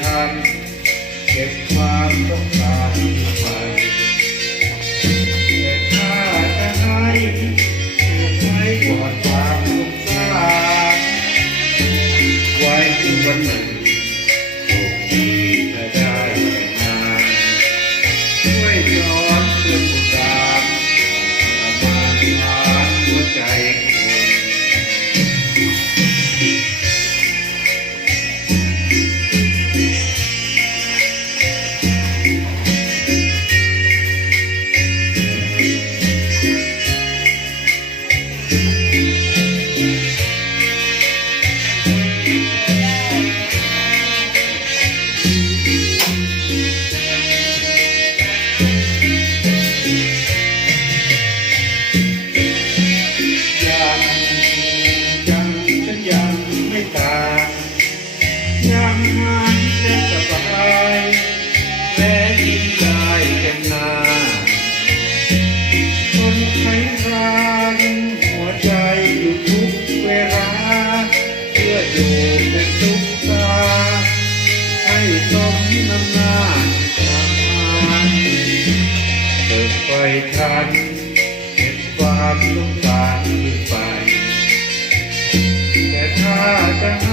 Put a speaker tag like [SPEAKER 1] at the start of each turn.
[SPEAKER 1] คัเก็บความต้องการไปแต่ถ้าจะให้จะใช้กวาดความสงสาไว้ถึงวันหนึ่งโชคดีจะได้แต่งงานช่วยจอ คิดได้กันนาคนไข้รางหัวใจอยู่ทุกเวลา เพื่ออยู่เป็นทุกตา ให้สมน้น้านเติมไฟทันเก็บความสงสารขึ้ไป แต่ถ้าจะให